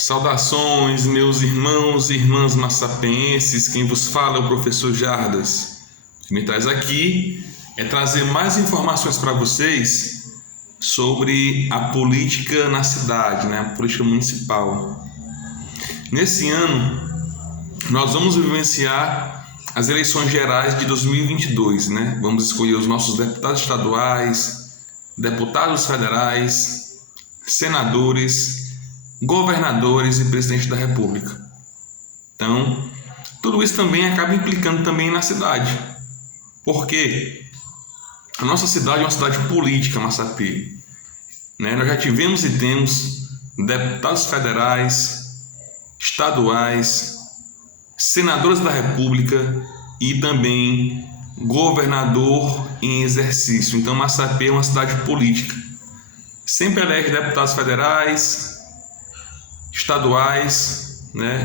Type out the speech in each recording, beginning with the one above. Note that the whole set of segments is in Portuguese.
Saudações, meus irmãos e irmãs maçapenses, quem vos fala é o professor Jardas. O que me traz aqui é trazer mais informações para vocês sobre a política na cidade, a política municipal. Nesse ano, nós vamos vivenciar as eleições gerais de 2022, Vamos escolher os nossos deputados estaduais, deputados federais, senadores, governadores e presidente da República. Então, tudo isso também acaba implicando também na cidade, porque a nossa cidade é uma cidade política, Massapê. Nós já tivemos e temos deputados federais, estaduais, senadores da República e também governador em exercício. Então, Massapê é uma cidade política. Sempre elege deputados federais, estaduais,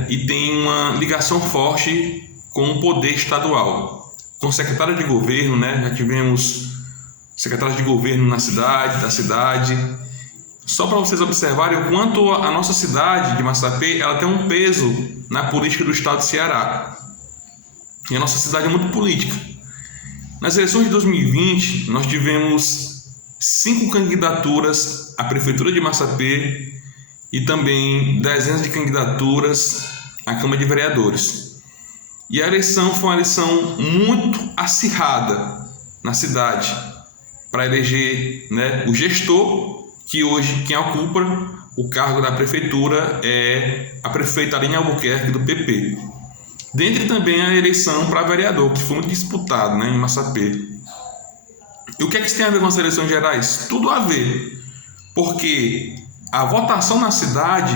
e tem uma ligação forte com o poder estadual. Com secretário de governo, já tivemos secretários de governo da cidade. Só para vocês observarem o quanto a nossa cidade de Massapê, ela tem um peso na política do estado de Ceará. E a nossa cidade é muito política. Nas eleições de 2020, nós tivemos 5 candidaturas à prefeitura de Massapê e também dezenas de candidaturas à Câmara de Vereadores. E a eleição foi uma eleição muito acirrada na cidade para eleger o gestor, que hoje quem ocupa o cargo da prefeitura é a prefeita Aline Albuquerque, do PP. Dentre também a eleição para vereador, que foi muito disputado em Massapê. E o que isso tem a ver com as eleições gerais? Tudo a ver, porque a votação na cidade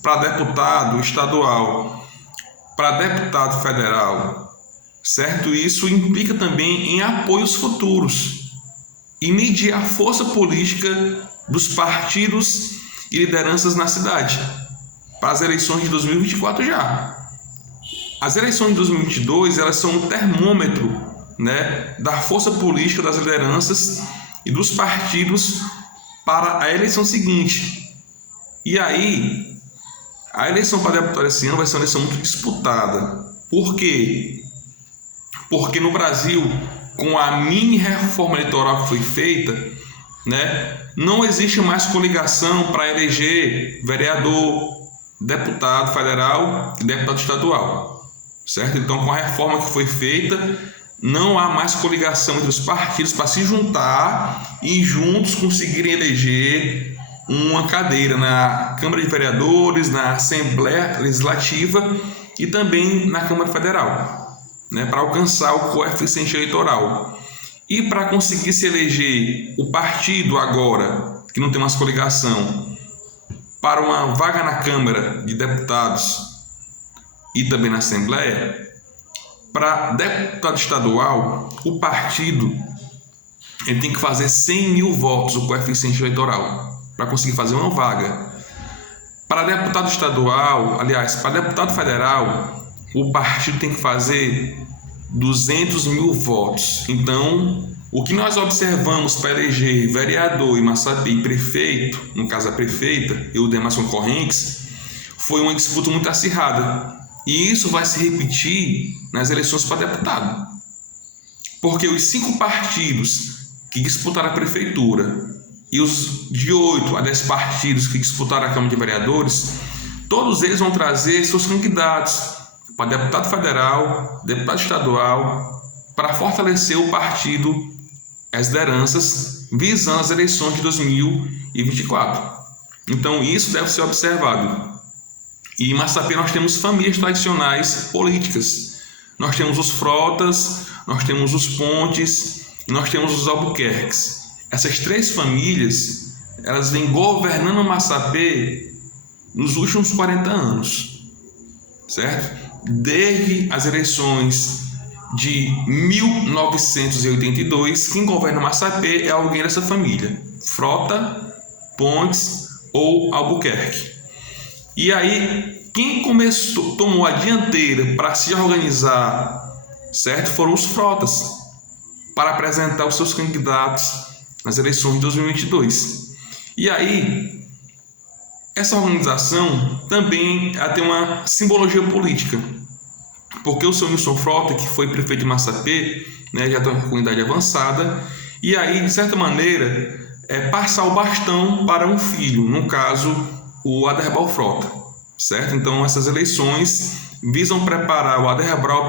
para deputado estadual, para deputado federal, certo? Isso implica também em apoios futuros e medir a força política dos partidos e lideranças na cidade para as eleições de 2024 já. As eleições de 2022, elas são um termômetro, da força política das lideranças e dos partidos para a eleição seguinte. E aí, a eleição para deputado esse ano vai ser uma eleição muito disputada. Por quê? Porque no Brasil, com a mini reforma eleitoral que foi feita, não existe mais coligação para eleger vereador, deputado federal e deputado estadual, certo? Então, com a reforma que foi feita, não há mais coligação entre os partidos para se juntar e juntos conseguirem eleger uma cadeira na Câmara de Vereadores, na Assembleia Legislativa e também na Câmara Federal, para alcançar o coeficiente eleitoral. E para conseguir se eleger o partido agora, que não tem mais coligação, para uma vaga na Câmara de Deputados e também na Assembleia, para deputado estadual, o partido ele tem que fazer 100 mil votos, o coeficiente eleitoral, para conseguir fazer uma vaga. Para deputado estadual, para deputado federal, o partido tem que fazer 200 mil votos. Então, o que nós observamos para eleger vereador em Massapê e prefeito, no caso a prefeita e os demais concorrentes, foi uma disputa muito acirrada. E isso vai se repetir nas eleições para deputado. Porque os 5 partidos que disputaram a prefeitura e os de 8 a 10 partidos que disputaram a Câmara de Vereadores, todos eles vão trazer seus candidatos para deputado federal, deputado estadual, para fortalecer o partido, as lideranças, visando as eleições de 2024. Então, isso deve ser observado. E em Massapê nós temos famílias tradicionais políticas. Nós temos os Frotas, nós temos os Pontes, e nós temos os Albuquerques. Essas 3 famílias, elas vêm governando Massapê nos últimos 40 anos, certo? Desde as eleições de 1982, quem governa Massapê é alguém dessa família, Frota, Pontes ou Albuquerque. E aí, quem tomou a dianteira para se organizar, certo? Foram os Frotas, para apresentar os seus candidatos nas eleições de 2022. E aí, essa organização também tem uma simbologia política, porque o seu Nilson Frota, que foi prefeito de Massapê, né, já está com idade avançada, e aí, de certa maneira, passar o bastão para um filho, no caso, o Aderbal Frota, certo? Então, essas eleições visam preparar o Aderbal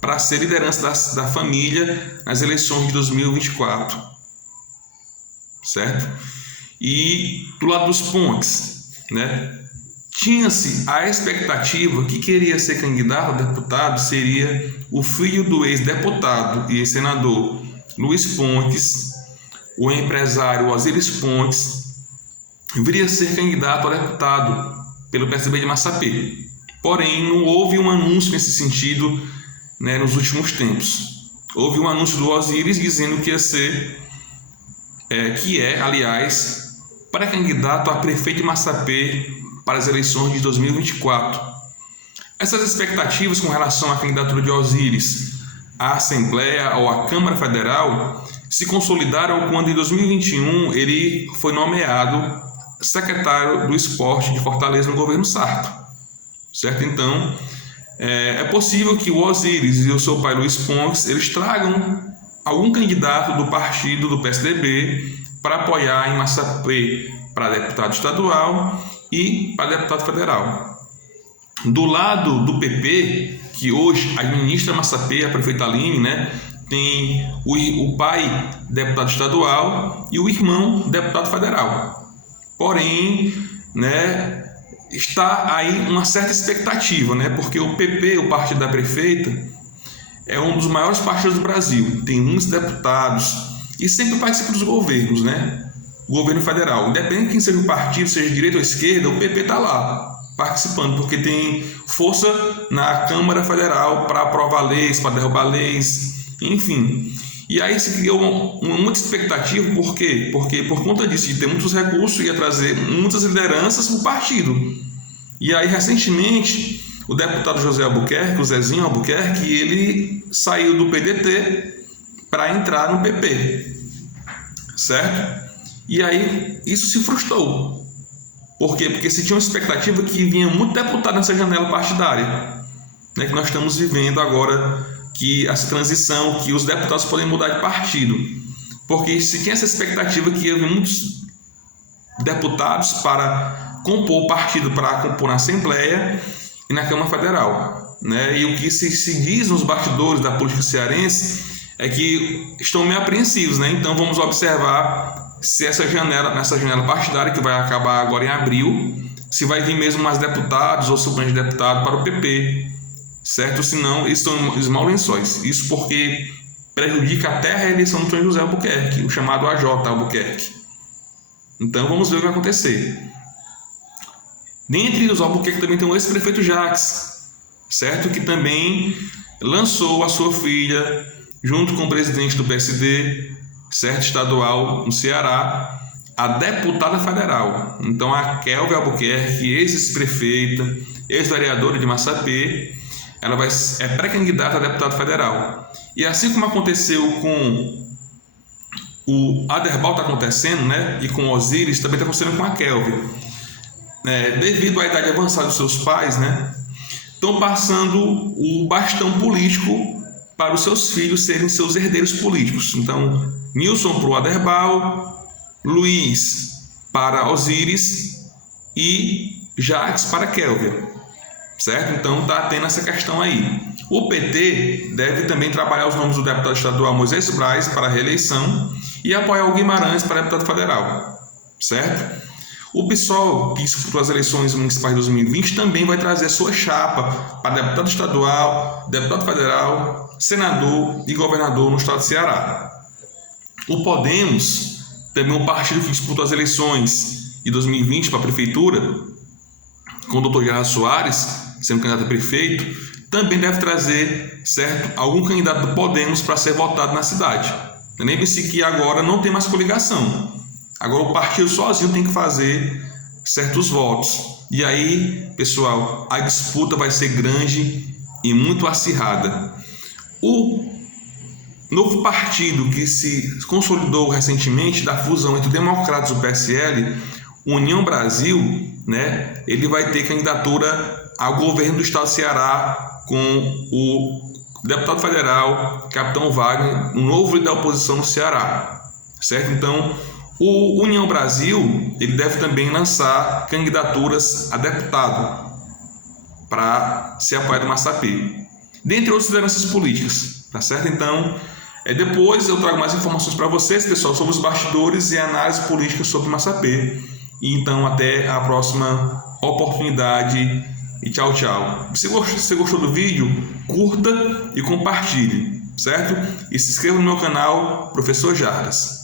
para ser liderança da família nas eleições de 2024, certo? E do lado dos Pontes, né, tinha-se a expectativa que queria ser candidato a deputado seria o filho do ex-deputado e ex-senador Luiz Pontes, o empresário Osíris Pontes, viria a ser candidato a deputado pelo PSB de Massapê. Porém, não houve um anúncio nesse sentido, né, nos últimos tempos. Houve um anúncio do Osíris dizendo que ia ser, aliás, pré-candidato a prefeito de Massapê para as eleições de 2024. Essas expectativas com relação à candidatura de Osíris à Assembleia ou à Câmara Federal se consolidaram quando, em 2021, ele foi nomeado secretário do Esporte de Fortaleza no governo Sarto, certo? Então, é possível que o Osíris e o seu pai Luiz Pontes eles tragam algum candidato do partido do PSDB para apoiar em Massapê para deputado estadual e para deputado federal. Do lado do PP, que hoje administra Massapê, a prefeita Aline, né, tem o pai deputado estadual e o irmão deputado federal. Porém, né, está aí uma certa expectativa, né, porque o PP, o partido da prefeita, é um dos maiores partidos do Brasil, tem muitos deputados e sempre participa dos governos, né? O governo federal, independente de quem seja o partido, seja direita ou esquerda, o PP está lá participando, porque tem força na Câmara Federal para aprovar leis, para derrubar leis, enfim. E aí se criou muita expectativa, por quê? Porque por conta disso, de ter muitos recursos, ia trazer muitas lideranças para o partido. E aí, recentemente, o deputado José Albuquerque, o Zezinho Albuquerque, ele saiu do PDT para entrar no PP, certo? E aí isso se frustrou. Por quê? Porque se tinha uma expectativa que vinha muito deputado nessa janela partidária, né, que nós estamos vivendo agora, que essa transição, que os deputados podem mudar de partido. Porque se tinha essa expectativa que ia vir muitos deputados para compor o partido, para compor na Assembleia e na Câmara Federal, né? E o que se diz nos bastidores da política cearense é que estão meio apreensivos, né? Então vamos observar se nessa janela partidária, que vai acabar agora em abril, se vai vir mesmo mais deputados ou suplentes de deputado para o PP, certo? Senão, isso são os maus lençóis. Isso porque prejudica até a reeleição do José Albuquerque, o chamado AJ Albuquerque. Então vamos ver o que vai acontecer. Dentre os Albuquerque também tem o ex-prefeito Jacques, certo? Que também lançou a sua filha, junto com o presidente do PSD, certo, estadual, no Ceará, a deputada federal. Então a Kelvia Albuquerque, ex-prefeita, ex-vereadora de Massapê, ela é pré-candidata a deputada federal. E assim como aconteceu com o Aderbal, está acontecendo, né? E com o Osíris, também está acontecendo com a Kelvia. Devido à idade avançada dos seus pais, né? Estão passando o bastão político para os seus filhos serem seus herdeiros políticos. Então, Nilson para o Aderbal, Luiz para Osíris e Jacques para Kelvia, certo? Então está tendo essa questão aí. O PT deve também trabalhar os nomes do deputado estadual Moisés Braz para a reeleição e apoiar o Guimarães para deputado federal, certo? O PSOL, que disputou as eleições municipais de 2020, também vai trazer a sua chapa para deputado estadual, deputado federal, senador e governador no estado do Ceará. O Podemos, também um partido que disputou as eleições de 2020 para a prefeitura, com o Dr. Gerardo Soares sendo candidato a prefeito, também deve trazer, certo, algum candidato do Podemos para ser votado na cidade. Lembre-se que agora não tem mais coligação. Agora o partido sozinho tem que fazer certos votos. E aí, pessoal, a disputa vai ser grande e muito acirrada. O novo partido que se consolidou recentemente da fusão entre o Democratas e o PSL, União Brasil, né, ele vai ter candidatura ao governo do estado do Ceará com o deputado federal, Capitão Wagner, um novo líder da oposição no Ceará, certo? Então, o União Brasil, ele deve também lançar candidaturas a deputado para ser apoiado no Massapê, dentre outras lideranças políticas, tá certo? Então, depois eu trago mais informações para vocês, pessoal, sobre os bastidores e análise política sobre o Massapê. E então, até a próxima oportunidade e tchau, tchau. Se você gostou do vídeo, curta e compartilhe, certo? E se inscreva no meu canal, Professor Jardas.